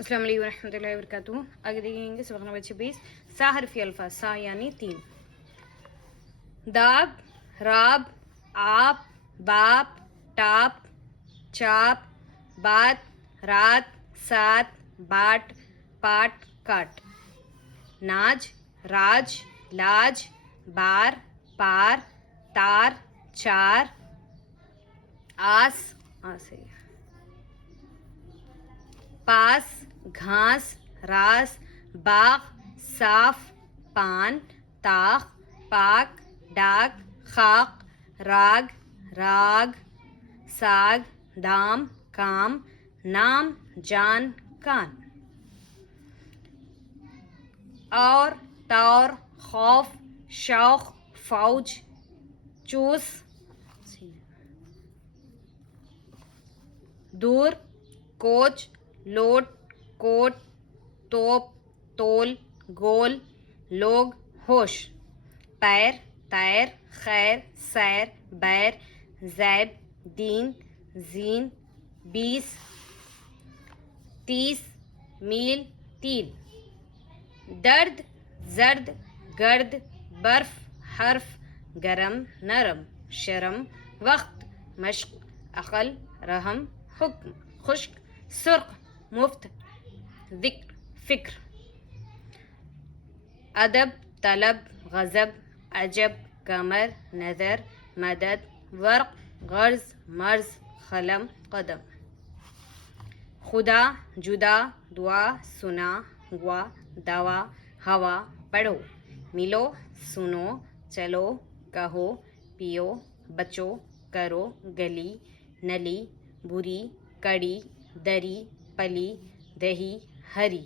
السلام علیکم ورحمۃ اللہ وبرکاتہ. آگے دیکھیں گے سبق نمبر 26. سا حرفی الفاظ. سا یعنی 3. داب، راب، آپ، باپ، ٹاپ، چاپ، بات، رات، سات، باٹ، پاٹ، کاٹ. ناج، راج، لاج، بار، پار، تار، چار، آس، پاس، گھاس، راس، باغ، صاف، پان، طاق، پاک، ڈاک، خاک، راگ، راگ، ساگ، دام، کام، نام، جان، کان. اور، طور، خوف، شوق، فوج، چوس، دور، کوچ، لوٹ، کوٹ، توپ، تول، گول، لوگ، ہوش. پیر، تیر، خیر، سیر، بیر، زیب، دین، زین، 20، 30، میل، تیل. درد، زرد، گرد، برف، حرف، گرم، نرم، شرم، وقت، مشق، عقل، رحم، حکم، خشک، سرخ، مفت، ذکر، فکر. ادب، طلب، غضب، عجب، قمر، نظر، مدد، ورق، غرض، مرض، قلم، قدم. خدا، جدا، دعا، سنا، ہوا، دوا، ہوا، پڑھو. ملو، سنو، چلو، کہو، پیو، بچو، کرو، گلی، نلی، بری، کڑی، دری، پلی، دہی، ہری.